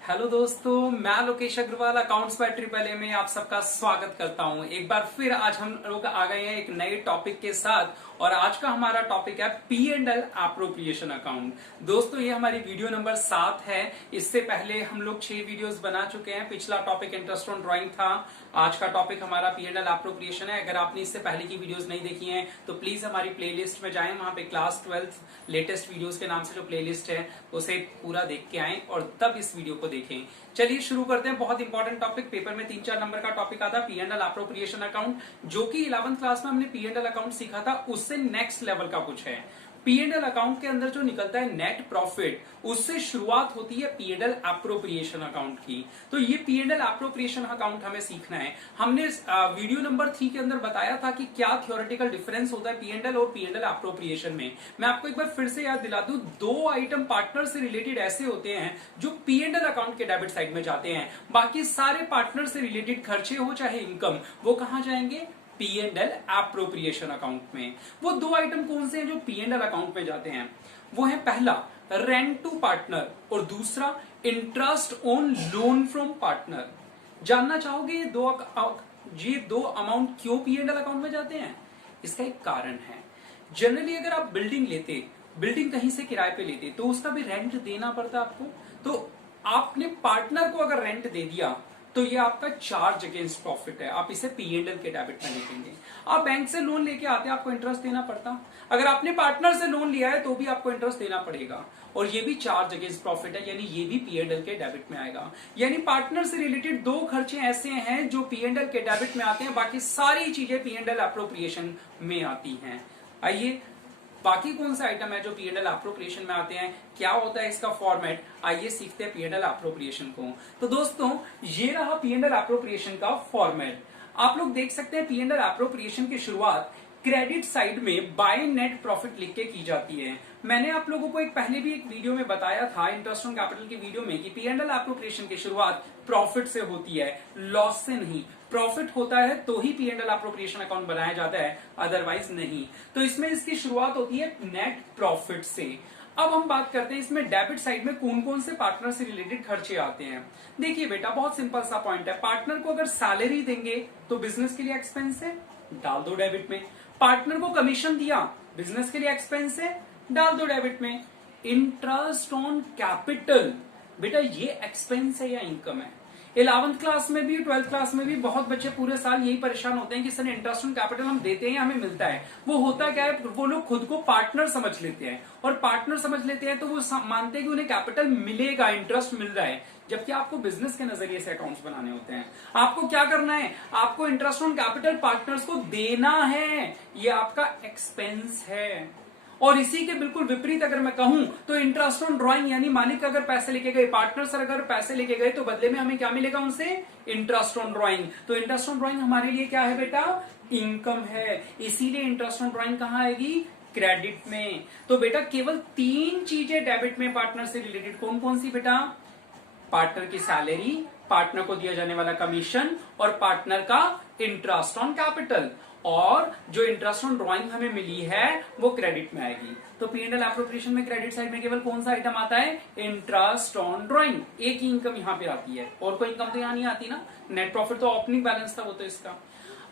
Hello दोस्तों, मैं Lokesh Agarwal accounts by triple A में आप सबका स्वागत करता हूं। एक बार फिर आज हम लोग आ गए हैं एक नए टॉपिक के साथ और आज का हमारा टॉपिक है P&L एप्रोप्रिएशन अकाउंट। दोस्तों, ये हमारी वीडियो नंबर 7 है। इससे पहले हम लोग 6 वीडियोस बना चुके हैं। पिछला टॉपिक इंटरेस्ट ऑन ड्राइंग था। आज का टॉपिक हमारा P&L एप्रोप्रिएशन है। अगर आपने इससे पहले की वीडियोस नहीं देखी हैं तो प्लीज हमारी प्लेलिस्ट में जाएं। वहां पे क्लास 12 लेटेस्ट वीडियोस के नाम से जो प्लेलिस्ट है उसे पूरा देख के आएं और तब इस वीडियो को देखें। चलिए शुरू करते हैं। बहुत इंपॉर्टेंट टॉपिक, पेपर में 3-4 नंबर का टॉपिक आता है P&L एप्रोप्रिएशन अकाउंट, जो कि 11th क्लास में हमने P&L अकाउंट सीखा था, उससे नेक्स्ट लेवल का कुछ है। P&L अकाउंट के अंदर जो निकलता है नेट प्रॉफिट, उससे शुरुआत होती है P&L एप्रोप्रिएशन अकाउंट की। तो ये P&L एप्रोप्रिएशन अकाउंट हमें सीखना है। हमने वीडियो नंबर 3 के अंदर बताया था कि क्या थ्योरेटिकल डिफरेंस होता है P&L और P&L एप्रोप्रिएशन में। मैं आपको एक बार फिर से याद दिला दूं, 2 आइटम पार्टनर से रिलेटेड ऐसे होते हैं जो P&L अकाउंट के डेबिट साइड में जाते हैं। बाकी सारे पार्टनर से रिलेटेड खर्चे हो चाहे इनकम, वो कहां जाएंगे? P&L एप्रोप्रिएशन अकाउंट में। वो 2 आइटम कौन से हैं जो P&L अकाउंट में जाते हैं? वो है पहला रेंट टू पार्टनर और दूसरा interest on loan from partner. जानना चाहोगे ये दो अमाउंट क्यों P&L अकाउंट में जाते हैं? इसका एक कारण है। जनरली अगर आप बिल्डिंग कहीं से किराए पे लेते तो उसका भी रेंट देना पड़ता आपको। तो आपने पार्टनर को अगर रेंट दे दिया तो ये आपका चार्ज अगेंस्ट प्रॉफिट है, आप इसे P&L के डेबिट में लिखेंगे। आप बैंक से लोन लेके आते हैं, आपको इंटरेस्ट देना पड़ता। अगर आपने पार्टनर से लोन लिया है तो भी आपको इंटरेस्ट देना पड़ेगा और ये भी चार्ज अगेंस्ट प्रॉफिट है, यानी ये भी P&L के डेबिट में आएगा। यानी पार्टनर से रिलेटेड 2 खर्चे ऐसे हैं जो P&L के डेबिट में आते हैं, बाकी सारी चीजें P&L एप्रोप्रिएशन में आती हैं। आइए, बाकी कौन सा आइटम है जो P&L एप्रोप्रिएशन में आते हैं, क्या होता है इसका फॉर्मेट, आइए सीखते हैं P&L एप्रोप्रिएशन को। तो दोस्तों, ये रहा P&L एप्रोप्रिएशन का फॉर्मेट। आप लोग देख सकते हैं P&L एप्रोप्रिएशन की शुरुआत क्रेडिट साइड में बाय नेट प्रॉफिट लिख के की जाती है। मैंने आप लोगों को पहले भी एक वीडियो में बताया था, इंटरेस्ट ऑन कैपिटल की वीडियो में, कि P&L एप्रोप्रिएशन की शुरुआत प्रॉफिट से होती है, लॉस से नहीं। प्रॉफिट होता है तो ही P&L एप्रोप्रिएशन अकाउंट बनाया जाता है, अदरवाइज नहीं। तो इसमें इसकी शुरुआत होती है नेट प्रॉफिट से। अब हम बात करते हैं इसमें डेबिट साइड में कौन कौन से पार्टनर से रिलेटेड खर्चे आते हैं। देखिए बेटा, बहुत सिंपल सा पॉइंट है। पार्टनर को अगर सैलरी देंगे तो बिजनेस के लिए एक्सपेंस है, डाल दो डेबिट में। पार्टनर को कमीशन दिया, बिजनेस के लिए एक्सपेंस है, डाल दो डेबिट में। इंटरेस्ट ऑन कैपिटल, बेटा ये एक्सपेंस है या इनकम है? 11th क्लास में भी 12th क्लास में भी बहुत बच्चे पूरे साल यही परेशान होते हैं कि सर इंटरेस्ट ऑन कैपिटल हम देते हैं या हमें मिलता है। वो होता क्या है, वो लोग खुद को पार्टनर समझ लेते हैं और पार्टनर समझ लेते हैं तो वो मानते हैं कि उन्हें कैपिटल मिलेगा, इंटरेस्ट मिल रहा है, जबकि आपको बिजनेस के नजरिए से अकाउंट्स बनाने होते हैं। आपको क्या करना है? आपको इंटरेस्ट ऑन कैपिटल पार्टनर्स को देना है, ये आपका एक्सपेंस है। और इसी के बिल्कुल विपरीत अगर मैं कहूं तो इंटरेस्ट ऑन ड्राइंग, यानी मालिक अगर पैसे लेके गए, पार्टनर्स अगर पैसे लेके गए तो बदले में हमें क्या मिलेगा उनसे? Interest on drawing. तो इंटरेस्ट ऑन ड्राइंग हमारे लिए क्या है बेटा? इनकम है। इसीलिए इंटरेस्ट ऑन ड्राइंग कहां आएगी? क्रेडिट में। तो बेटा केवल 3 चीजें डेबिट में पार्टनर से रिलेटेड, कौन कौन सी बेटा? पार्टनर की सैलरी, पार्टनर को दिया जाने वाला कमीशन और पार्टनर का इंटरेस्ट ऑन कैपिटल। और जो इंटरेस्ट ऑन ड्राइंग हमें मिली है वो क्रेडिट में आएगी। तो P&L एप्रोप्रिएशन में क्रेडिट साइड में केवल कौन सा आइटम आता है? Interest on drawing. एक ही इनकम यहां पे आती है और कोई इनकम तो यहां नहीं आती ना। नेट प्रॉफिट तो ओपनिंग बैलेंस था वो तो इसका।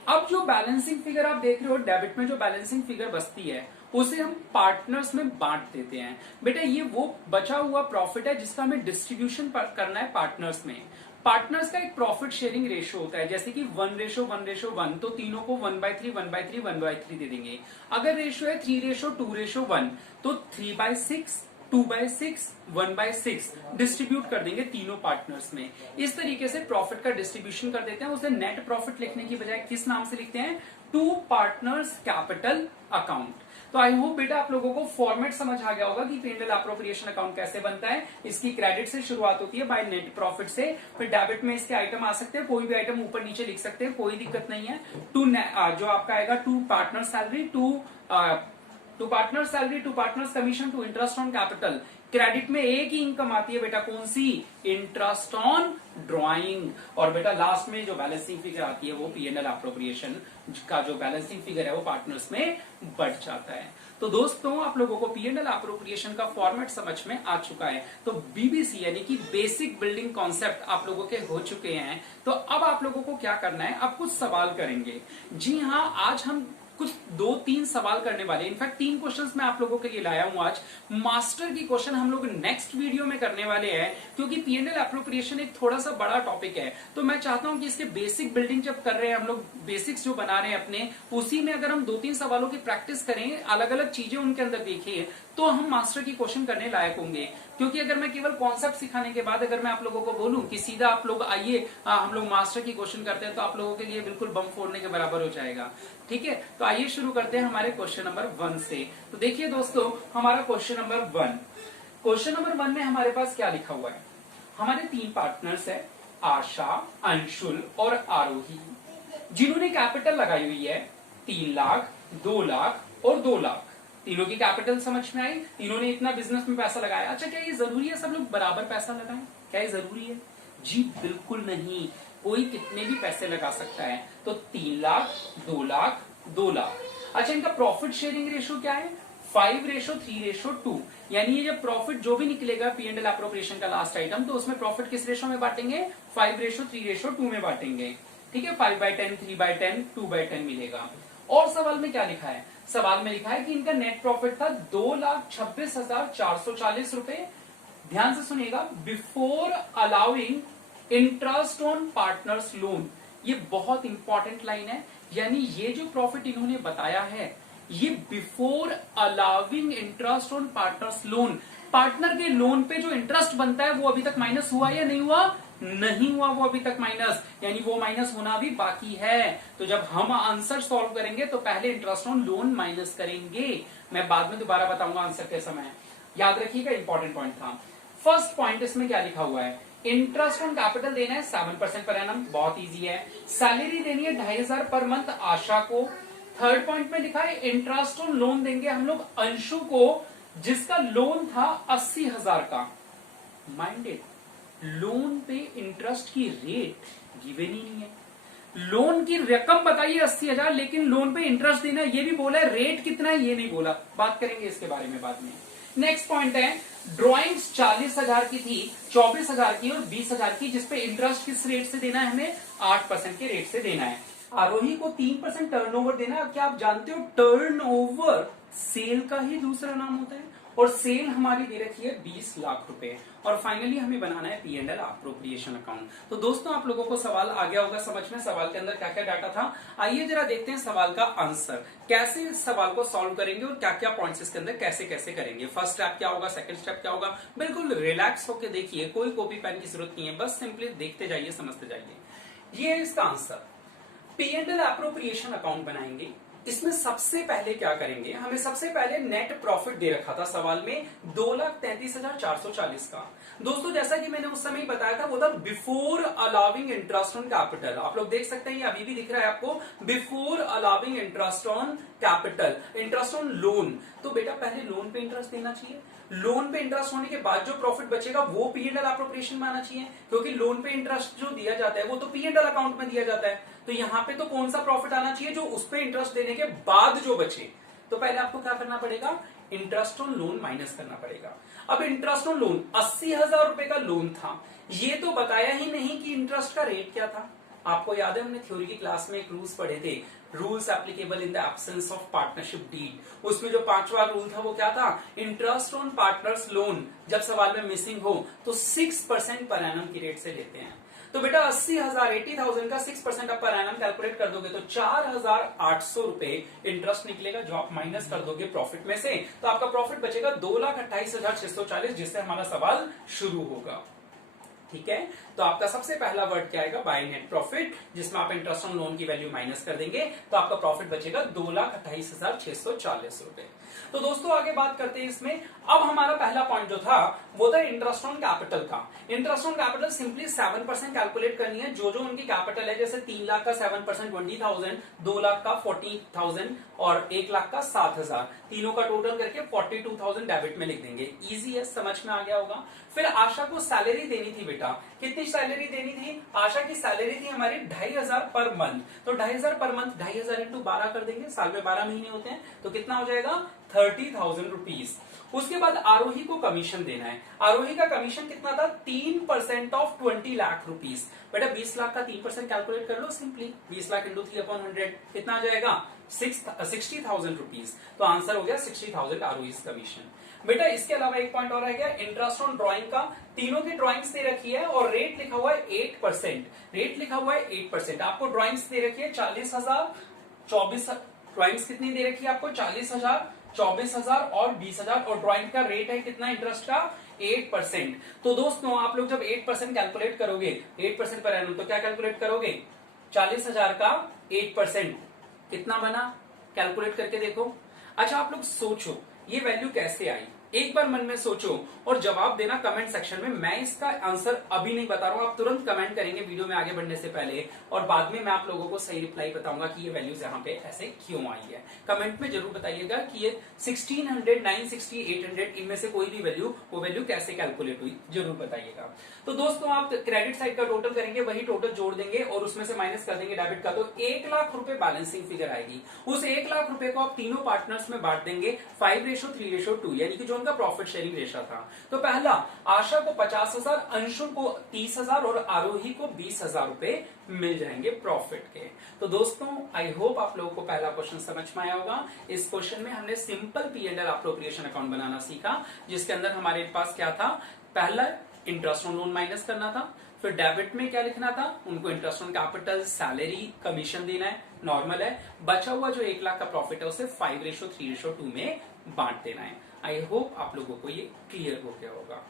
अब जो बैलेंसिंग फिगर आप देख रहे हो, डेबिट में जो बैलेंसिंग फिगर बचती है उसे हम पार्टनर्स में बांट देते हैं। बेटा ये वो बचा हुआ प्रॉफिट है जिसका हमें डिस्ट्रीब्यूशन करना है पार्टनर्स में। पार्टनर्स का एक प्रॉफिट शेयरिंग रेशियो होता है, जैसे कि 1:1:1, तो तीनों को 1/3 1/3 1/3 दे देंगे। अगर रेशियो है 3:2:1, तो 3/6 2/6 1/6 डिस्ट्रीब्यूट कर देंगे तीनों पार्टनर्स में। इस तरीके से प्रॉफिट का डिस्ट्रीब्यूशन कर देते हैं। उसे नेट प्रॉफिट लिखने की बजाय किस नाम से लिखते हैं? To partners capital account. तो आई होप बेटा आप लोगों को फॉर्मेट समझ आ गया होगा कि P&L एप्रोप्रिएशन अकाउंट कैसे बनता है। इसकी क्रेडिट से शुरुआत होती है बाय नेट प्रॉफिट से, फिर डेबिट में इसके आइटम आ सकते हैं, कोई भी आइटम ऊपर नीचे लिख सकते हैं, कोई दिक्कत नहीं है। जो आपका आएगा to partner salary, to partners commission, to interest on capital. Credit में एक ही इनकम आती है बेटा, कौन सी? Interest on drawing. और बेटा लास्ट में जो बैलेंसिंग फिगर आती है वो P&L एप्रोप्रिएशन का जो बैलेंसिंग फिगर है वो पार्टनर्स में बढ़ जाता है। तो दोस्तों आप लोगों को P&L एप्रोप्रिएशन का फॉर्मेट समझ में आ चुका है। तो बीबीसी यानी कि बेसिक बिल्डिंग कॉन्सेप्ट आप लोगों के हो चुके हैं। तो अब आप लोगों को क्या करना है, अब कुछ सवाल करेंगे। जी हाँ, आज हम कुछ 2-3 सवाल करने वाले, इनफैक्ट 3 क्वेश्चंस मैं आप लोगों के लिए लाया हूं आज। मास्टर की क्वेश्चन हम लोग नेक्स्ट वीडियो में करने वाले हैं, क्योंकि P&L एप्रोप्रिएशन एक थोड़ा सा बड़ा टॉपिक है। तो मैं चाहता हूं कि इसके बेसिक बिल्डिंग जब कर रहे हैं हम लोग, बेसिक्स जो बना रहे हैं अपने, उसी में अगर हम 2-3 सवालों की प्रैक्टिस करें, अलग अलग चीजें उनके अंदर देखिए, तो हम मास्टर की क्वेश्चन करने लायक होंगे। क्योंकि अगर मैं केवल कॉन्सेप्ट सिखाने के बाद अगर मैं आप लोगों को बोलूं कि सीधा आप लोग आइए हम लोग मास्टर की क्वेश्चन करते हैं, तो आप लोगों के लिए बिल्कुल बम फोड़ने के बराबर हो जाएगा। ठीक है, तो आइए शुरू करते हैं हमारे क्वेश्चन नंबर 1 से। तो देखिए दोस्तों, हमारा क्वेश्चन नंबर 1, क्वेश्चन नंबर 1 में हमारे पास क्या लिखा हुआ है। हमारे 3 पार्टनर्स है, आशा, अंशुल और आरोही, जिन्होंने कैपिटल लगाई हुई है 3 लाख, 2 लाख और 2 लाख। तीनों की कैपिटल समझ में आई, तीनों ने इतना बिजनेस में पैसा लगाया। अच्छा, क्या ये जरूरी है सब लोग बराबर पैसा लगाएं? क्या ये जरूरी है? जी बिल्कुल नहीं, कोई कितने भी पैसे लगा सकता है। तो 3 लाख, 2 लाख, 2 लाख। अच्छा, इनका प्रॉफिट शेयरिंग रेशो क्या है? 5:3:2। यानी ये जब प्रॉफिट जो भी निकलेगा P&L एप्रोप्रिएशन का लास्ट आइटम, तो उसमें प्रॉफिट किस रेशो में बांटेंगे? 5:3:2 में बांटेंगे। ठीक है, 5/10, 3/10, 2/10 मिलेगा। और सवाल में क्या लिखा है? सवाल में लिखा है कि इनका नेट प्रॉफिट था 2,26,440 रुपए। ध्यान से सुनिएगा, before allowing interest on partners loan. ये बहुत इंपॉर्टेंट लाइन है, यानी ये जो प्रॉफिट इन्होंने बताया है, ये before allowing interest on partners loan. Partner के लोन पे जो इंटरेस्ट बनता है वो अभी तक माइनस हुआ या नहीं हुआ? नहीं हुआ वो अभी तक माइनस, यानी वो माइनस होना भी बाकी है। तो जब हम आंसर सॉल्व करेंगे तो पहले इंटरेस्ट ऑन लोन माइनस करेंगे। मैं बाद में दोबारा बताऊंगा आंसर के समय, याद रखिएगा, इंपॉर्टेंट पॉइंट था। फर्स्ट पॉइंट इसमें क्या लिखा हुआ है? इंटरेस्ट ऑन कैपिटल देना है 7% पर एनम, बहुत इजी है। सैलरी देनी है 2,500 पर मंथ आशा को। थर्ड पॉइंट में लिखा है इंटरेस्ट ऑन लोन देंगे हम लोग अंशु को, जिसका लोन था 80,000 का। माइंडेड, लोन पे इंटरेस्ट की रेट गिवन ही नहीं है। लोन की रकम बताइए 80,000, लेकिन लोन पे इंटरेस्ट देना ये भी बोला है, रेट कितना है ये नहीं बोला। बात करेंगे इसके बारे में बाद में। नेक्स्ट पॉइंट है, ड्रॉइंग्स 40,000 की थी, 24,000 की और 20,000 की, जिसपे इंटरेस्ट किस रेट से देना है? हमें 8% के रेट से देना है। आरोही को 3% टर्नओवर देना है। क्या आप जानते हो टर्नओवर सेल का ही दूसरा नाम होता है? और सेल हमारी दे रखी है 20 लाख रुपए। और फाइनली हमें बनाना है P&L एप्रोप्रिएशन अकाउंट। तो दोस्तों आप लोगों को सवाल आ गया होगा समझ में, सवाल के अंदर क्या क्या डाटा था। आइए जरा देखते हैं सवाल का आंसर, कैसे इस सवाल को सॉल्व करेंगे और क्या क्या पॉइंट्स इसके अंदर कैसे कैसे करेंगे। फर्स्ट स्टेप क्या होगा, सेकंड स्टेप क्या होगा, बिल्कुल रिलैक्स होकर देखिए, कोई कॉपी पेन की जरूरत नहीं है, बस सिंपली देखते जाइए, समझते जाइए। ये है इसका आंसर। P&L एप्रोप्रिएशन अकाउंट बनाएंगे। इसमें सबसे पहले क्या करेंगे, हमें सबसे पहले नेट प्रॉफिट दे रखा था सवाल में 2,33,440 का। दोस्तों जैसा कि मैंने उस समय बताया था, वो था before allowing interest on capital. आप लोग देख सकते हैं, ये अभी भी दिख रहा है आपको, before allowing interest on capital, interest on loan. तो बेटा पहले लोन पे इंटरेस्ट देना चाहिए, लोन पे इंटरेस्ट होने के बाद जो प्रॉफिट बचेगा वो P&L एप्रोप्रिएशन में आना चाहिए, क्योंकि लोन पे इंटरेस्ट जो दिया जाता है वो तो P&L अकाउंट में दिया जाता है। तो यहाँ पे तो कौन सा प्रॉफिट आना चाहिए? जो उस पे इंटरेस्ट देने के बाद जो बचे। तो पहले आपको क्या करना पड़ेगा? इंटरेस्ट ऑन लोन माइनस करना पड़ेगा। अब इंटरेस्ट ऑन लोन 80,000 रुपए का लोन था, ये तो बताया ही नहीं कि इंटरेस्ट का रेट क्या था। आपको याद है हमने थ्योरी की क्लास में एक रूल्स पढ़े थे, rules applicable in the absence of partnership deed. उसमें जो 5वां रूल था वो क्या था? इंटरेस्ट ऑन पार्टनर्स लोन जब सवाल में मिसिंग हो तो 6% पर एनम की रेट से लेते हैं। तो बेटा 80,000 का 6% आप पर एनम कैलकुलेट कर दोगे तो 4,800 रुपए इंटरेस्ट निकलेगा, जो आप माइनस कर दोगे प्रॉफिट में से। तो आपका प्रॉफिट बचेगा 2,28,640, जिससे हमारा सवाल शुरू होगा। ठीक है, तो आपका सबसे पहला वर्ड क्या आएगा? बाय नेट प्रॉफिट, जिसमें आप इंटरेस्ट ऑन लोन की वैल्यू माइनस कर देंगे, तो आपका प्रॉफिट बचेगा 2,28,640 रुपए। तो दोस्तों आगे बात करते हैं इसमें। अब हमारा पहला पॉइंट जो था वो था इंटरेस्ट ऑन कैपिटल का। Interest on capital simply 7% calculate करनी है। जो जो उनकी कैपिटल है, जैसे 3 लाख का 7% 20,000, 2 लाख का 40,000 और 1 लाख का 7,000, तीनों का टोटल करके 42,000 डेबिट में लिख देंगे। इजी है, समझ में आ गया होगा। फिर आशा को सैलरी देनी थी बेटा, कितनी सैलरी देनी थी? आशा की सैलरी थी हमारी 2500 पर मंथ, तो 2500 पर मंथ 2500 इंटू 12 कर देंगे, साल में 12 महीने होते हैं, तो कितना हो जाएगा? 30,000 रुपीज। उसके बाद आरोही को कमीशन देना है। आरोही का कमीशन कितना था? 3% ऑफ 20 लाख रुपीज। बेटा 20 लाख का 3% कैलकुलेट कर लो सिंपली, 20 लाख इंटू 3/100 कितना आ जाएगा? 60,000 रुपीज। तो आंसर हो गया 60,000 आरोही कमीशन। बेटा इसके अलावा एक पॉइंट और है क्या? इंटरेस्ट ऑन ड्राइंग का, तीनों की ड्राइंग्स दे रखी है और रेट लिखा हुआ है 8%। रेट लिखा हुआ है 8%। आपको ड्राइंग्स दे रखी है 40,000, 24 ड्राइंग्स कितनी दे रखी है आपको? 40,000, 24,000 और 20,000, और ड्राइंग का रेट है कितना इंटरेस्ट का? 8%। तो दोस्तों आप लोग जब 8% कैलकुलेट करोगे, 8% पर एनम, तो क्या कैलकुलेट करोगे? 40,000 का 8% कितना बना? कैलकुलेट करके देखो। अच्छा आप लोग सोचो ये वैल्यू कैसे आई, एक बार मन में सोचो और जवाब देना कमेंट सेक्शन में। मैं इसका आंसर अभी नहीं बता रहा हूं, आप तुरंत कमेंट करेंगे वीडियो में आगे बढ़ने से पहले, और बाद में मैं आप लोगों को सही रिप्लाई बताऊंगा कि ये वैल्यूज यहाँ पे ऐसे क्यों आई है। कमेंट में जरूर बताइएगा कि ये 1600, 960, 800 इनमें से कोई भी वैल्यू, वो वैल्यू कैसे कैलकुलेट हुई, जरूर बताइएगा। तो दोस्तों आप क्रेडिट साइड का टोटल करेंगे, वही टोटल जोड़ देंगे और उसमें से माइनस कर देंगे डेबिट का, तो 1 लाख रुपए बैलेंसिंग फिगर आएगी। उस 1 लाख रुपए को आप तीनों पार्टनर्स में बांट देंगे 5:3:2, यानी कि जो उनका प्रॉफिट शेयरिंग रेशो था। तो पहला, आशा को 50,000, अंशुल को 30,000 और आरोही को 20,000 रुपए मिल जाएंगे प्रॉफिट के। तो दोस्तों आई होप आप लोगों को पहला क्वेश्चन समझ में आया होगा। इस क्वेश्चन में हमने सिंपल P&L अप्रोप्रिएशन अकाउंट बनाना सीखा, जिसके अंदर हमारे पास क्या था? पहला इंटरेस्ट ऑन लोन माइनस करना था, फिर डेबिट में क्या लिखना था? उनको interest on capital, salary, commission देना है, नॉर्मल है। बचा हुआ जो 1 लाख का प्रॉफिट है उसे 5:3:2 में बांट देना है। आई होप आप लोगों को ये क्लियर हो गया होगा।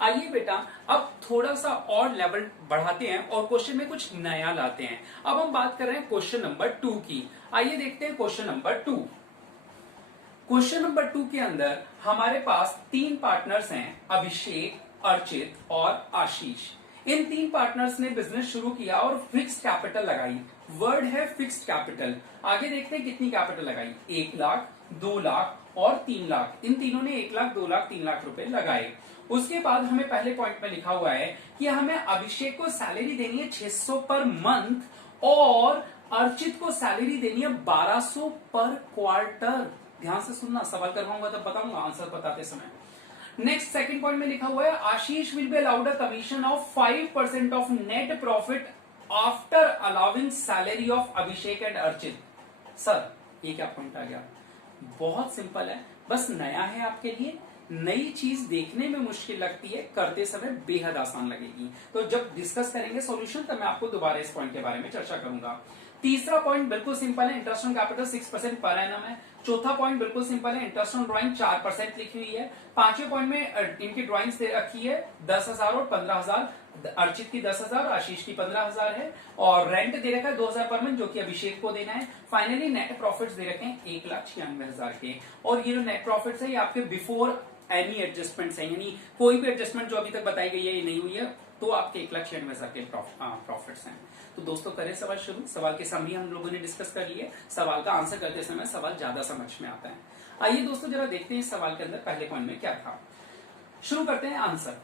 आइए बेटा अब थोड़ा सा और लेवल बढ़ाते हैं और क्वेश्चन में कुछ नया लाते हैं। अब हम बात कर रहे हैं क्वेश्चन नंबर 2 की। आइए देखते हैं क्वेश्चन नंबर 2। क्वेश्चन नंबर 2 के अंदर हमारे पास 3 पार्टनर्स हैं, अभिषेक, अर्चित और आशीष। इन 3 पार्टनर्स ने बिजनेस शुरू किया और फिक्स्ड कैपिटल लगाई। वर्ड है फिक्स्ड कैपिटल। आगे देखते हैं कितनी कैपिटल लगाई। 1 लाख, 2 लाख और 3 लाख। इन तीनों ने 1 लाख, 2 लाख, 3 लाख रुपए लगाए। उसके बाद हमें पहले पॉइंट में लिखा हुआ है कि हमें अभिषेक को सैलरी देनी है 600 पर मंथ और अर्चित को सैलरी देनी है 1200 पर क्वार्टर। ध्यान से सुनना, सवाल करवाऊंगा तब बताऊंगा आंसर बताते समय। नेक्स्ट सेकंड पॉइंट में लिखा हुआ है Ashish will be allowed a commission of 5% of net profit after allowing salary of Abhishek and Archit. Sir ये क्या पॉइंट आ गया? बहुत सिंपल है, बस नया है आपके लिए। नई चीज देखने में मुश्किल लगती है, करते समय बेहद आसान लगेगी। तो जब डिस्कस करेंगे सॉल्यूशन तब मैं आपको दोबारा इस पॉइंट के बारे में चर्चा करूंगा। तीसरा पॉइंट बिल्कुल सिंपल है, interest on capital 6% per annum है। चौथा पॉइंट बिल्कुल सिंपल है, इंटरेस्ट ऑन ड्राइंग 4% लिखी हुई है। पांचवें पॉइंट में इनकी ड्राइंग्स दे रखी है 10,000 और 15,000। अर्चित की 10,000, आशीष की 15,000 है। और रेंट दे रखा है 2,000 पर मंथ, जो कि अभिषेक को देना है। फाइनली नेट प्रॉफिट्स दे रखे हैं 1,96,000 के। और ये जो नेट प्रॉफिट्स है ये आपके बिफोर एनी एडजस्टमेंट है, यानी कोई भी एडजस्टमेंट जो अभी तक बताई गई है ये नहीं हुई है, तो आपके 1,96,000 के प्रॉफिट्स हैं। तो दोस्तों करें सवाल शुरू। सवाल के समरी हम लोगों ने डिस्कस कर लिए। सवाल का आंसर करते समय सवाल ज्यादा समझ में आता है। आइए दोस्तों जरा देखते हैं इस सवाल के अंदर पहले पॉइंट में क्या था। शुरू करते हैं आंसर।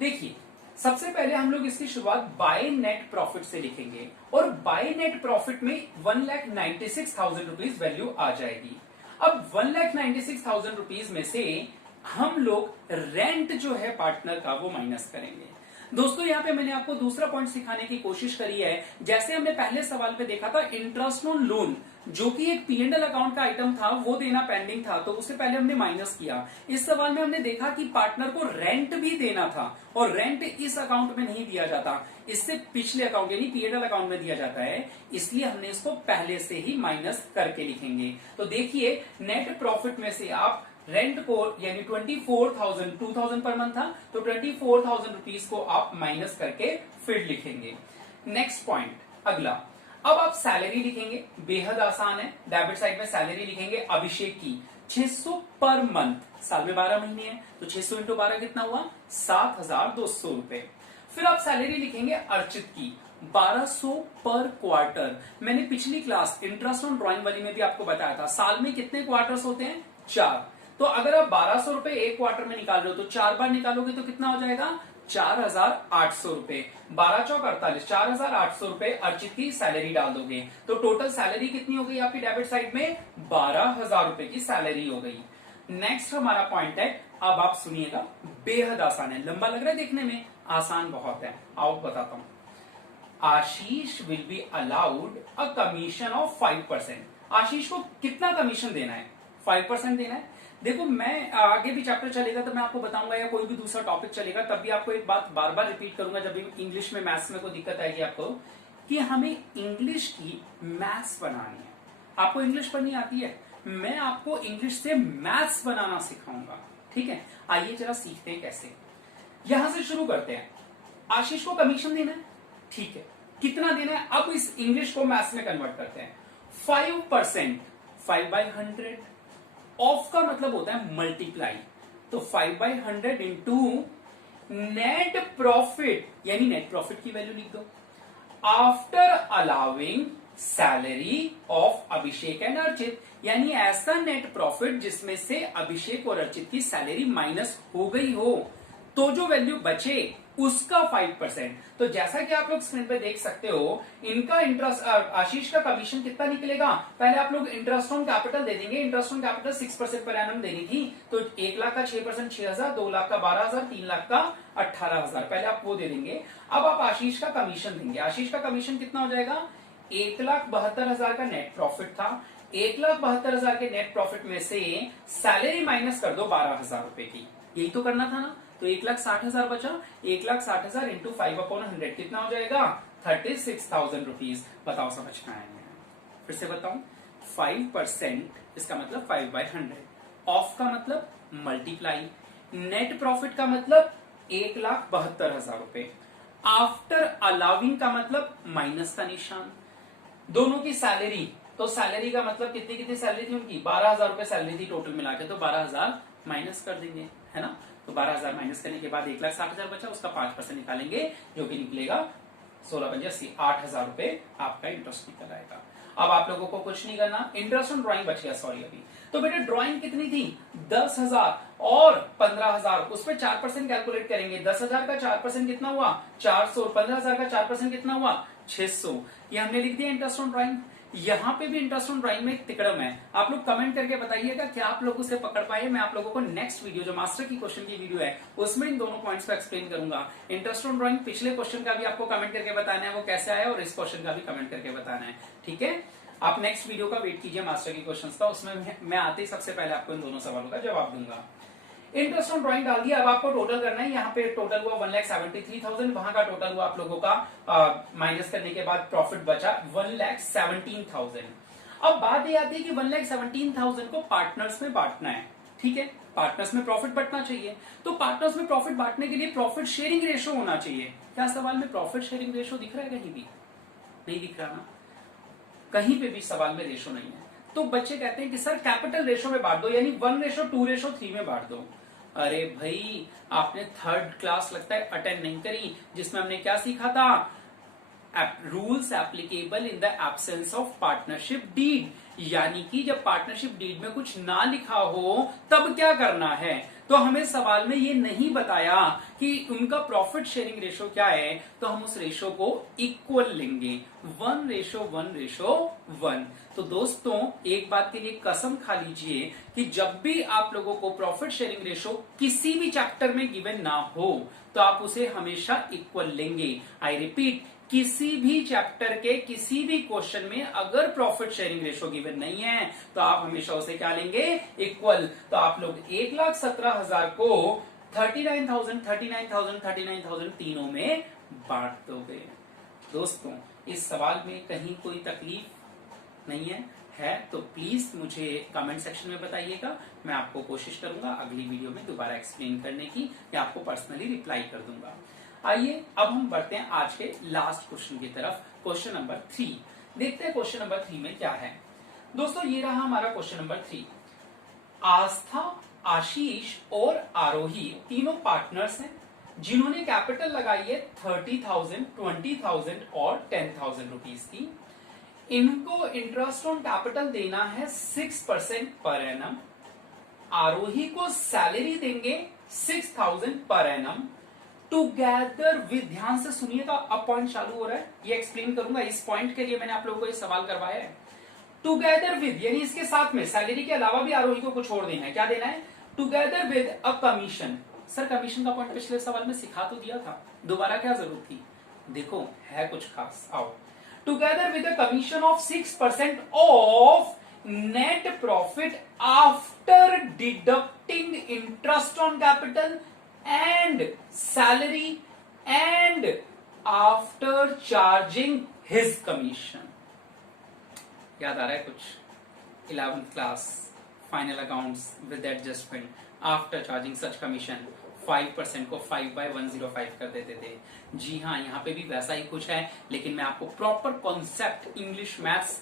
देखिए सबसे पहले हम लोग इसकी शुरुआत बाय नेट प्रॉफिट से लिखेंगे और बाय नेट प्रॉफिट में 1,96,000 रुपीज वैल्यू आ जाएगी। अब 1,96,000 रुपीज में से हम लोग रेंट जो है पार्टनर का वो माइनस करेंगे। दोस्तों यहाँ पे मैंने आपको दूसरा पॉइंट सिखाने की कोशिश करी है। जैसे हमने पहले सवाल पे देखा था इंटरेस्ट ऑन लोन, जो कि एक P&L अकाउंट का आइटम था, वो देना पेंडिंग था, तो उससे पहले हमने माइनस किया। इस सवाल में हमने देखा कि पार्टनर को रेंट भी देना था और रेंट इस अकाउंट में नहीं दिया जाता, इससे पिछले अकाउंट यानी P&L अकाउंट में दिया जाता है, इसलिए हमने इसको पहले से ही माइनस करके लिखेंगे। तो देखिए नेट प्रॉफिट में से आप रेंट को यानी 24,000 2,000 पर मंथ था, तो 24,000 रुपीज को आप माइनस करके फिर लिखेंगे। नेक्स्ट पॉइंट अगला, अब आप सैलरी लिखेंगे, बेहद आसान है। डेबिट साइड में सैलरी लिखेंगे अभिषेक की 600 पर मंथ, साल में 12 महीने हैं, तो 600 इंटू 12 कितना हुआ? 7,200 रुपए। फिर आप सैलरी लिखेंगे अर्चित की 1,200 पर क्वार्टर। मैंने पिछली क्लास इंटरेस्ट ऑन ड्राइंग वाली में भी आपको बताया था, साल में कितने क्वार्टर्स होते हैं? 4। तो अगर आप 1200 रुपए एक क्वार्टर में निकाल रहे हो तो 4 बार निकालोगे तो कितना हो जाएगा 4800 रुपए। 12 चौक 48, 4800 रुपए अर्चित की सैलरी डाल दोगे तो टोटल सैलरी कितनी हो गई आपकी डेबिट साइड में 12000 रुपए की सैलरी हो गई। नेक्स्ट हमारा पॉइंट है, अब आप सुनिएगा, बेहद आसान है, लंबा लग रहा है देखने में, आसान बहुत है। आओ बताता हूं। Ashish will be allowed a commission of 5%। Ashish को कितना कमीशन देना है 5% देना है। देखो मैं आगे भी चैप्टर चलेगा तो मैं आपको बताऊंगा, या कोई भी दूसरा टॉपिक चलेगा तब भी आपको एक बात बार बार रिपीट करूंगा जब भी इंग्लिश में मैथ्स में कोई दिक्कत आएगी आपको, कि हमें इंग्लिश की मैथ्स बनानी है। आपको इंग्लिश पढ़नी आती है, मैं आपको इंग्लिश से मैथ्स बनाना सिखाऊंगा। ठीक है, आइए जरा सीखते हैं कैसे। यहां से शुरू करते हैं। आशीष को कमीशन देना है, ठीक है, कितना देना है, अब इस इंग्लिश को मैथ्स में कन्वर्ट करते हैं। 5%, 5/100, ऑफ का मतलब होता है मल्टीप्लाई, तो 5/100 इंटू नेट प्रॉफिट, यानी नेट प्रॉफिट की वैल्यू लिख दो, after allowing salary of Abhishek and Archit, यानी ऐसा नेट प्रॉफिट जिसमें से अभिषेक और अर्चित की सैलरी माइनस हो गई हो, तो जो वैल्यू बचे उसका 5%। तो जैसा कि आप लोग स्क्रीन पे देख सकते हो, इनका इंटरेस्ट, आशीष का कमीशन कितना निकलेगा, पहले आप लोग इंटरेस्ट ऑन कैपिटल दे देंगे। Interest on capital 6% per annum देनी थी, तो 1 लाख का 6% 6000, 2 लाख का 12000, 3 लाख का 18000, पहले आप वो दे देंगे। अब आप आशीष का कमीशन देंगे। आशीष का कमीशन कितना हो जाएगा, 1,72,000 का नेट प्रॉफिट था, 1,72,000 के नेट प्रॉफिट में से सैलरी माइनस कर दो 12,000 रुपए की, यही तो करना था ना। तो 1,60,000 बचा, 1,60,000 इंटू 5/100 कितना हो जाएगा 36,000 रुपीज। बताओ समझ में आएंगे, फिर से बताऊं। 5% इसका मतलब 5/100, ऑफ का मतलब मल्टीप्लाई, नेट प्रॉफिट का मतलब 1,72,000 रुपए, आफ्टर अलाउिंग का मतलब माइनस का निशान, दोनों की सैलरी, तो सैलरी का मतलब कितनी कितनी सैलरी थी उनकी, 12,000 रुपए सैलरी थी टोटल मिला के, तो 12,000 माइनस कर देंगे, है ना। तो 12,000 माइनस करने के बाद 1,60,000 बचा, उसका 5% निकालेंगे जो कि निकलेगा 16/80, 8,000 रुपए आपका इंटरेस्ट निकल आएगा। अब आप लोगों को कुछ नहीं करना, इंटरेस्ट ऑन ड्राइंग बच गया, सॉरी अभी। तो बेटे ड्राइंग कितनी थी 10,000 और 15,000, उस पर 4% कैलकुलेट करेंगे। 10,000 का 4% कितना हुआ 400, 15,000 का 4% कितना हुआ 600, ये हमने लिख दिया इंटरेस्ट ऑन ड्राइंग। यहां पे भी इंटरेस्ट ऑन ड्राइंग में एक तिकड़म है, आप लोग कमेंट करके बताइएगा क्या आप लोग उसे पकड़ पाए। मैं आप लोगों को नेक्स्ट वीडियो जो मास्टर की क्वेश्चन की वीडियो है उसमें इन दोनों पॉइंट्स को एक्सप्लेन करूंगा। इंटरेस्ट ऑन ड्राइंग पिछले क्वेश्चन का भी आपको कमेंट करके बताना है वो कैसे आया, और इस क्वेश्चन का भी कमेंट करके बताना है, ठीक है। आप नेक्स्ट वीडियो का वेट कीजिए मास्टर की क्वेश्चन का, उसमें मैं आते ही सबसे पहले आपको इन दोनों सवालों का जवाब दूंगा। इंटरेस्ट ऑन ड्राइंग डाल दिया, अब आपको टोटल करना है। यहाँ पे टोटल हुआ 1,73,000, वहां का टोटल हुआ आप लोगों का माइनस करने के बाद प्रॉफिट बचा 1,17,000। अब बात ये आती है कि 1,17,000 को पार्टनर्स में बांटना है, ठीक है, पार्टनर्स में प्रॉफिट बंटना चाहिए। तो पार्टनर्स में प्रॉफिट बांटने के लिए प्रॉफिट शेयरिंग रेशो होना चाहिए। क्या सवाल में प्रॉफिट शेयरिंग रेशो दिख रहा है, कहीं भी नहीं दिख रहा ना, कहीं पे भी सवाल में रेशो नहीं है। तो बच्चे कहते हैं कि सर कैपिटल रेशो में बांट दो, यानी 1:2:3 में बांट दो। अरे भाई आपने थर्ड क्लास लगता है अटेंड नहीं करी, जिसमें हमने क्या सीखा था, rules applicable in the absence of partnership deed, यानी कि जब पार्टनरशिप डीड में कुछ ना लिखा हो तब क्या करना है। तो हमें सवाल में ये नहीं बताया कि उनका प्रॉफिट शेयरिंग रेशो क्या है, तो हम उस रेशो को इक्वल लेंगे, 1:1:1। तो दोस्तों एक बात के लिए कसम खा लीजिए कि जब भी आप लोगों को प्रॉफिट शेयरिंग रेशो किसी भी चैप्टर में गिवन ना हो तो आप उसे हमेशा इक्वल लेंगे। आई रिपीट, किसी भी चैप्टर के किसी भी क्वेश्चन में अगर प्रॉफिट शेयरिंग रेशो गिवन नहीं है तो आप हमेशा उसे क्या लेंगे, इक्वल। तो आप लोग 1,17,000 को 39,000 तीनों में बांट दोगे। दोस्तों इस सवाल में कहीं कोई तकलीफ नहीं है तो प्लीज मुझे कमेंट सेक्शन में बताइएगा, मैं आपको कोशिश करूंगा अगली वीडियो में दोबारा एक्सप्लेन करने की, या आपको पर्सनली रिप्लाई कर दूंगा। आइए अब हम बढ़ते हैं आज के लास्ट क्वेश्चन की तरफ, क्वेश्चन नंबर 3। देखते हैं क्वेश्चन नंबर 3 में क्या है। दोस्तों ये रहा हमारा क्वेश्चन नंबर 3। आस्था, आशीष और आरोही तीनों पार्टनर्स हैं जिन्होंने कैपिटल लगाई है 30,000, 20,000 और 10,000 रुपीज की। इनको इंटरेस्ट ऑन कैपिटल देना है 6% पर एनम। आरोही को सैलरी देंगे 6,000 पर एनम टुगेदर विद, ध्यान से सुनिएगा, अब पॉइंट चालू हो रहा है, ये एक्सप्लेन करूंगा, इस पॉइंट के लिए मैंने आप लोगों को ये सवाल करवाया है। टुगेदर विद यानी इसके साथ में, सैलरी के अलावा भी आरोही को कुछ और देना है, क्या देना है? Together with a commission. Sir commission का पॉइंट पिछले सवाल में सिखा तो दिया था, दोबारा क्या जरूरत थी? देखो है कुछ खास, आओ। Together with a commission of 6% of net profit after deducting interest on capital and salary and after charging his commission. याद आ रहा है कुछ? 11th class final accounts with adjustment after charging such commission 5% को 5/105 कर देते थे। जी हाँ, यहाँ पे भी वैसा ही कुछ है, लेकिन मैं आपको proper concept, English, maths,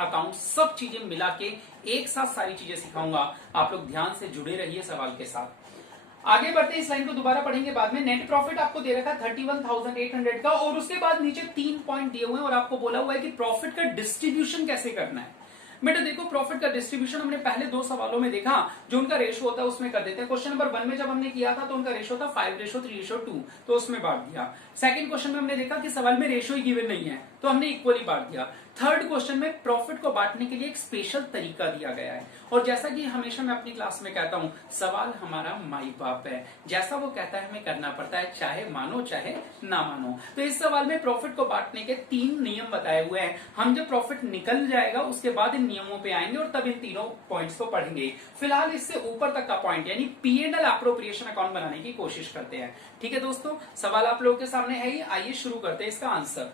account, सब चीजें मिला के एक साथ सारी चीजें सिखाऊंगा। आप लोग ध्यान से जुड़े रहिए सवाल के साथ। आगे बढ़ते इस लाइन को दोबारा पढ़ेंगे बाद में। नेट प्रॉफिट आपको दे रखा है 31,800 का, और उसके बाद नीचे 3 पॉइंट दिए हुए हैं और आपको बोला हुआ है कि प्रॉफिट का डिस्ट्रीब्यूशन कैसे करना है। बेटा देखो, प्रॉफिट का डिस्ट्रीब्यूशन हमने पहले 2 सवालों में देखा, जो उनका रेशो होता है उसमें कर देते हैं। क्वेश्चन नंबर 1 में जब हमने किया था तो उनका रेशो था 5:3:2, तो उसमें बांट दिया। सेकंड क्वेश्चन में हमने देखा कि सवाल में रेशो ही गिवन नहीं है, तो हमने इक्वली बांट दिया। थर्ड क्वेश्चन में प्रॉफिट को बांटने के लिए एक स्पेशल तरीका दिया गया है, और जैसा कि हमेशा मैं अपनी क्लास में कहता हूं, सवाल हमारा माई बाप है, जैसा वो कहता है हमें करना पड़ता है, चाहे मानो चाहे ना मानो। तो इस सवाल में प्रॉफिट को बांटने के 3 नियम बताए हुए हैं। हम जब प्रॉफिट निकल जाएगा उसके बाद इन नियमों पे आएंगे और तब इन तीनों पॉइंट्स को पढ़ेंगे। फिलहाल इससे ऊपर तक का पॉइंट यानी P&L एप्रोप्रिएशन अकाउंट बनाने की कोशिश करते हैं। ठीक है दोस्तों, सवाल आप लोगों के सामने है ही, आइए शुरू करते हैं इसका आंसर।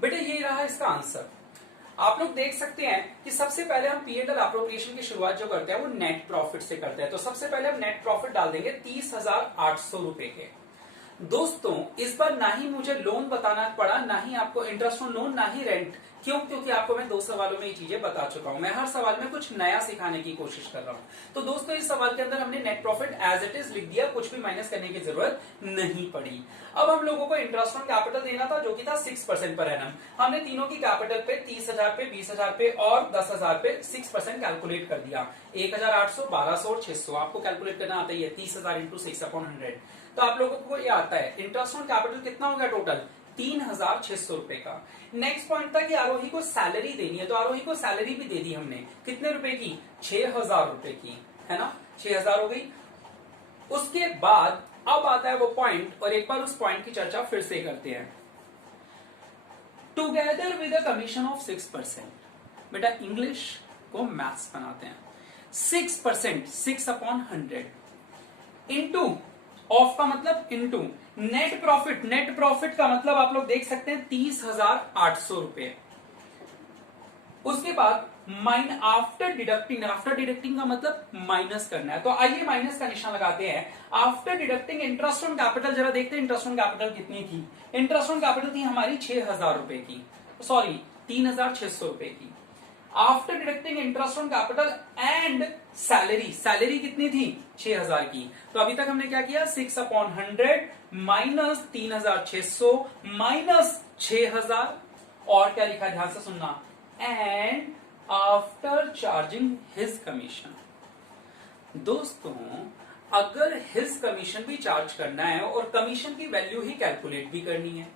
बेटे ये रहा इसका आंसर। आप लोग देख सकते हैं कि सबसे पहले हम P&L एप्रोप्रिएशन की शुरुआत जो करते हैं वो नेट प्रॉफिट से करते हैं। तो सबसे पहले हम नेट प्रॉफिट डाल देंगे 30,800 रुपए के। दोस्तों इस बार ना ही मुझे लोन बताना पड़ा, ना ही आपको इंटरेस्ट ऑन लोन, ना ही रेंट। क्यों? क्योंकि आपको मैं 2 सवालों में ये चीजें बता चुका हूं। मैं हर सवाल में कुछ नया सिखाने की कोशिश कर रहा हूं। तो दोस्तों इस सवाल के अंदर हमने net profit as it is लिख दिया, कुछ भी माइनस करने की जरूरत नहीं पड़ी। अब हम लोगों को इंटरेस्ट ऑन कैपिटल देना था जो कि था 6% पर एनम। हमने तीनों की कैपिटल पे 30,000 पे, 20,000 पे और 10,000 पे 6% कैलकुलेट कर दिया। 1,800, 1,200 और 600 आपको कैलकुलेट करना आता ही है। 30,000 इंटू 6/100, तो आप लोगों को ये आता है। इंटरेस्ट ऑन कैपिटल कितना हो गया टोटल? 3,600 रुपए का। नेक्स्ट पॉइंट था कि आरोही को सैलरी देनी है, तो आरोही को सैलरी भी दे दी हमने। कितने रुपए की? 6,000 रुपए की, है ना? 6,000 हो गई। उसके बाद अब आता है वो पॉइंट, और एक बार उस पॉइंट की चर्चा फिर से करते हैं। Together with a commission of 6%। बेटा इंग्लिश को मैथ्स बनाते हैं। 6%, 6/100 इंटू, ऑफ का मतलब into net profit. Net profit का मतलब आप लोग देख सकते हैं 30,800 रुपए। उसके बाद आफ्टर डिडक्टिंग, आफ्टर डिडक्टिंग का मतलब माइनस करना है। तो आइए माइनस का निशान लगाते हैं। After deducting interest on capital, जरा देखते हैं इंटरेस्ट ऑन कैपिटल कितनी थी। इंटरेस्ट ऑन कैपिटल थी हमारी 6,000 रुपए की, सॉरी 3,600 रुपए की। After deducting interest on capital and salary, salary कितनी थी? 6,000 की। तो अभी तक हमने क्या किया? 6/100 माइनस 3,600 माइनस 6,000, और क्या लिखा? ध्यान से सुनना, and after charging his commission. दोस्तों अगर हिज कमीशन भी चार्ज करना है और कमीशन की वैल्यू ही कैलकुलेट भी करनी है,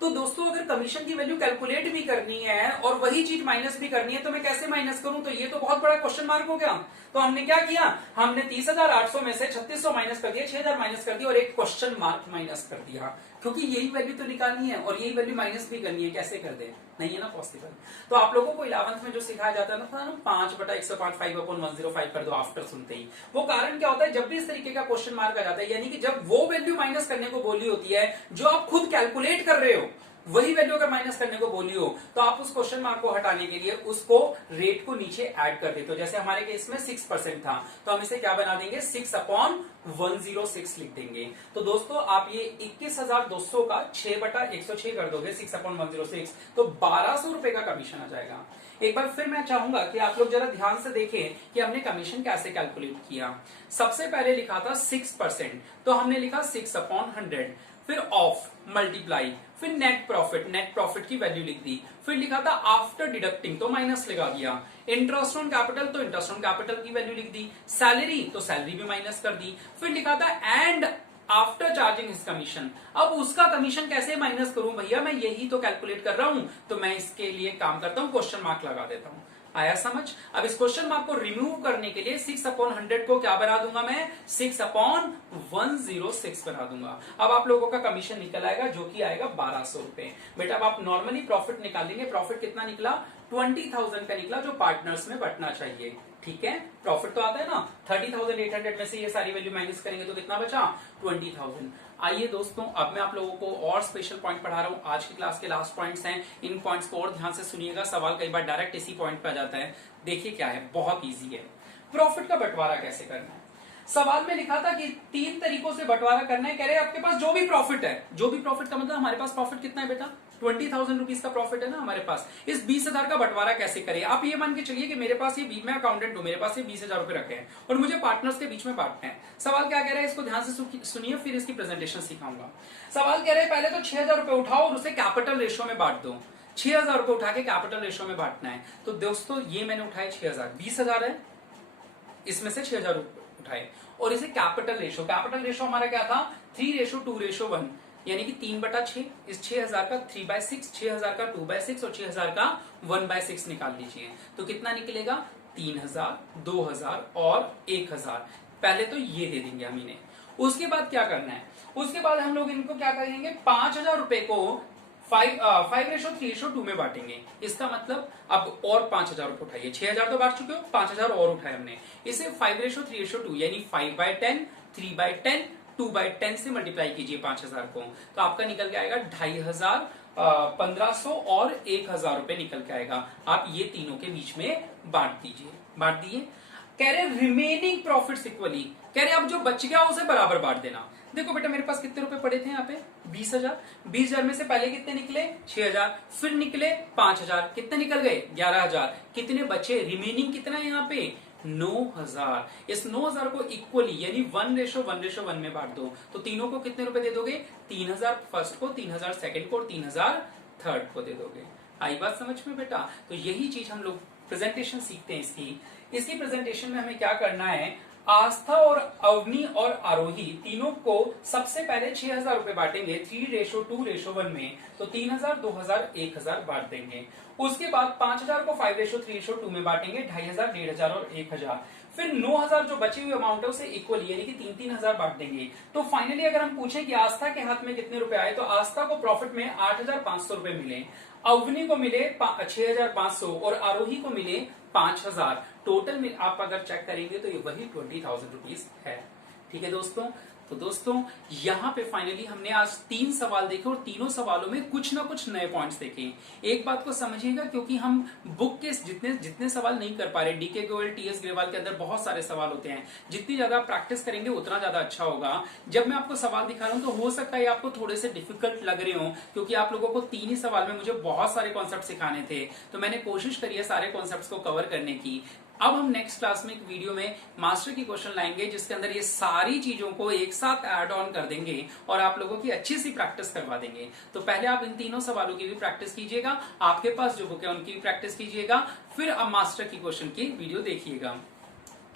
तो दोस्तों अगर कमीशन की वैल्यू कैलकुलेट भी करनी है और वही चीज माइनस भी करनी है, तो मैं कैसे माइनस करूं? तो ये तो बहुत बड़ा क्वेश्चन मार्क हो गया। तो हमने क्या किया? हमने 30,800 में से 3,600 माइनस कर दिया, 6,000 माइनस कर दिया और एक क्वेश्चन मार्क माइनस कर दिया, क्योंकि यही वैल्यू तो निकालनी है और यही वैल्यू माइनस भी करनी है। कैसे कर दे? नहीं है ना पॉसिबल। तो आप लोगों को 11th में जो सिखाया जाता है ना 5/105 5/105 कर दो आफ्टर सुनते ही। वो कारण क्या होता है? जब भी इस तरीके का क्वेश्चन मार्क आ जाता है, यानी कि जब वो वैल्यू माइनस करने को बोली होती है जो आप खुद कैलकुलेट कर रहे हो, वही वैल्यू अगर माइनस करने को बोली हो, तो आप उस क्वेश्चन मार्क को हटाने के लिए उसको रेट को नीचे ऐड कर देते हो। जैसे हमारे केस में 6% था, तो हम इसे क्या बना देंगे? 6/106 लिख देंगे। तो दोस्तों आप ये 21,200 का 6/106 कर दोगे, 6/106, तो 1,200 रुपए का कमीशन आ जाएगा। एक बार फिर मैं चाहूंगा कि आप लोग जरा ध्यान से देखें कि हमने कमीशन कैसे कैलकुलेट किया। सबसे पहले लिखा था 6%, तो हमने लिखा 6/100, फिर ऑफ मल्टीप्लाई, फिर नेट प्रॉफिट की वैल्यू लिख दी, फिर लिखा था आफ्टर डिडक्टिंग तो माइनस लगा दिया, इंटरेस्ट ऑन कैपिटल तो इंटरेस्ट ऑन कैपिटल की वैल्यू लिख दी, सैलरी तो सैलरी भी माइनस कर दी, फिर लिखा था and after charging his commission. अब उसका कमीशन कैसे माइनस करूं भैया, मैं यही तो कैलकुलेट कर रहा हूं, तो मैं इसके लिए काम करता हूं, क्वेश्चन मार्क लगा देता हूं। आया समझ? अब इस क्वेश्चन मार्क को रिमूव करने के लिए 6/100 को क्या बना दूंगा मैं, 6/106 बना दूंगा। अब आप लोगों का कमीशन निकल आएगा जो कि आएगा 1200 रुपए। बेटा अब आप नॉर्मली प्रॉफिट निकालेंगे, प्रॉफिट कितना निकला, 20,000 का निकला, जो पार्टनर्स में बंटना चाहिए। ठीक है, प्रॉफिट तो आता है ना, 30,800 में से ये सारी वैल्यू माइनस करेंगे तो कितना बचा, 20,000। आइए दोस्तों, अब मैं आप लोगों को और स्पेशल पॉइंट पढ़ा रहा हूं, आज की क्लास के लास्ट पॉइंट्स हैं, इन पॉइंट्स को और ध्यान से सुनिएगा, सवाल कई बार डायरेक्ट इसी पॉइंट पे आ जाता है। देखिए क्या है, बहुत ईजी है। प्रॉफिट का बंटवारा कैसे करना है, सवाल में लिखा था कि 3 तरीकों से बंटवारा करना है। कह रहे हैं आपके पास जो भी प्रॉफिट है, जो भी प्रॉफिट का मतलब हमारे पास प्रॉफिट कितना है बेटा, 20,000 रुपीज का प्रॉफिट है ना हमारे पास, इस 20,000 का बंटवारा कैसे करें। आप ये मान के चलिए कि मेरे पास ये, मैं अकाउंटेंट हूं, मेरे पास ये 20,000 रुपए रखे हैं और मुझे पार्टनर्स के बीच में बांटने हैं। सवाल क्या कह रहा है, इसको ध्यान से सुनिए, फिर इसकी प्रेजेंटेशन सिखाऊंगा। सवाल कह रहे हैं पहले तो 6,000 रुपए उठाओ और उसे कैपिटल रेशियो में बांट दो। 6,000 रुपए उठा के कैपिटल रेशियो में बांटना है। तो दोस्तों ये मैंने उठाए 6,000, 20,000 है, इसमें से 6,000 उठाए और इसे कैपिटल रेशियो हमारा क्या था, 3:2:1, यानी कि 3/6। इस 6,000 का 3/6, 6,000 का 2/6 और 6,000 का 1/6 निकाल लीजिए, तो कितना निकलेगा, 3,000, 2,000 और 1,000। पहले तो ये दे देंगे हम इन्हें। उसके बाद क्या करना है, उसके बाद हम लोग इनको क्या करेंगे, 5,000 रुपए को 5:3:2 में बांटेंगे। इसका मतलब अब और 5,000 रुपए उठाइए, 6,000 तो बांट चुके हो, 5,000 और उठाए हमने, इसे 5:3:2 यानी 5/10, 3/10, 2/10 से मल्टीप्लाई कीजिए 5,000 को, तो आपका निकल के आएगा 2,500, 1,500 और 1,000 रुपए निकल के आएगा। आप ये तीनों के बीच में बांट दीजिए, बांट दिए। कह रहे रिमेनिंग प्रॉफिट्स इक्वली, कह रहे अब जो बच गया उसे बराबर बांट देना। देखो बेटा मेरे पास कितने रुपए पड़े थे यहाँ पे, 20,000, 20,000 में से पहले कितने निकले, 6,000, फिर निकले 5,000, कितने निकल गए, 11,000, कितने बचे, रिमेनिंग कितना है यहाँ पे, 9,000। इस 9,000 को इक्वली यानी 1:1:1 में बांट दो, तो तीनों को कितने रुपए दे दोगे, 3,000 फर्स्ट को, 3,000 सेकंड को और 3,000 थर्ड को दे दोगे। आई बात समझ में बेटा? तो यही चीज हम लोग प्रेजेंटेशन सीखते हैं इसकी प्रेजेंटेशन में हमें क्या करना है, आस्था और अवनी और आरोही तीनों को सबसे पहले 6,000 रुपए बांटेंगे 3:2:1 में, तो 3,000, 2,000, 1,000 बांट देंगे। उसके बाद 5,000 को 5:3:2 में बांटेंगे, 2,500, 1,500 और 1,000। फिर 9,000 जो बची हुई अमाउंट है उसे इक्वली यानी कि 3,000 बांट देंगे। तो फाइनली अगर हम पूछें कि आस्था के हाथ में कितने रुपए आए, तो आस्था को प्रॉफिट में 8,500 रुपए मिले, अवनी को मिले 6,500 और आरोही को मिले 5,000। टोटल में आप अगर चेक करेंगे तो ये वही 20,000 रुपीज है। ठीक है दोस्तों, तो दोस्तों यहाँ पे फाइनली हमने आज 3 सवाल देखे और तीनों सवालों में कुछ ना कुछ नए पॉइंट्स देखे। एक बात को समझिएगा, क्योंकि हम बुक के जितने सवाल नहीं कर पा रहे, डीके गोयल, टीएस ग्रेवाल के अंदर बहुत सारे सवाल होते हैं, जितनी ज्यादा प्रैक्टिस करेंगे उतना ज्यादा अच्छा होगा। जब मैं आपको सवाल दिखा रहा हूँ तो हो सकता है आपको थोड़े से डिफिकल्ट लग रहे हो, क्योंकि आप लोगों को 3 ही सवाल में मुझे बहुत सारे कॉन्सेप्ट सिखाने थे, तो मैंने कोशिश करी है सारे कॉन्सेप्ट को कवर करने की। अब हम नेक्स्ट क्लास में एक वीडियो में मास्टर की क्वेश्चन लाएंगे जिसके अंदर ये सारी चीजों को एक साथ ऐड ऑन कर देंगे और आप लोगों की अच्छी सी प्रैक्टिस करवा देंगे। तो पहले आप इन तीनों सवालों की भी प्रैक्टिस कीजिएगा, आपके पास जो बुक है उनकी भी प्रैक्टिस कीजिएगा, फिर अब मास्टर की क्वेश्चन की वीडियो देखिएगा।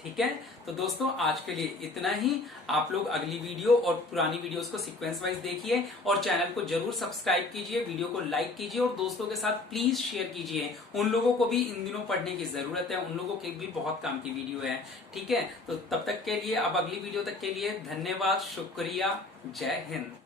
ठीक है, तो दोस्तों आज के लिए इतना ही। आप लोग अगली वीडियो और पुरानी वीडियोस को सीक्वेंस वाइज देखिए और चैनल को जरूर सब्सक्राइब कीजिए, वीडियो को लाइक कीजिए और दोस्तों के साथ प्लीज शेयर कीजिए। उन लोगों को भी इन दिनों पढ़ने की जरूरत है, उन लोगों के भी बहुत काम की वीडियो है। ठीक है, तो तब तक के लिए, अब अगली वीडियो तक के लिए धन्यवाद, शुक्रिया, जय हिंद।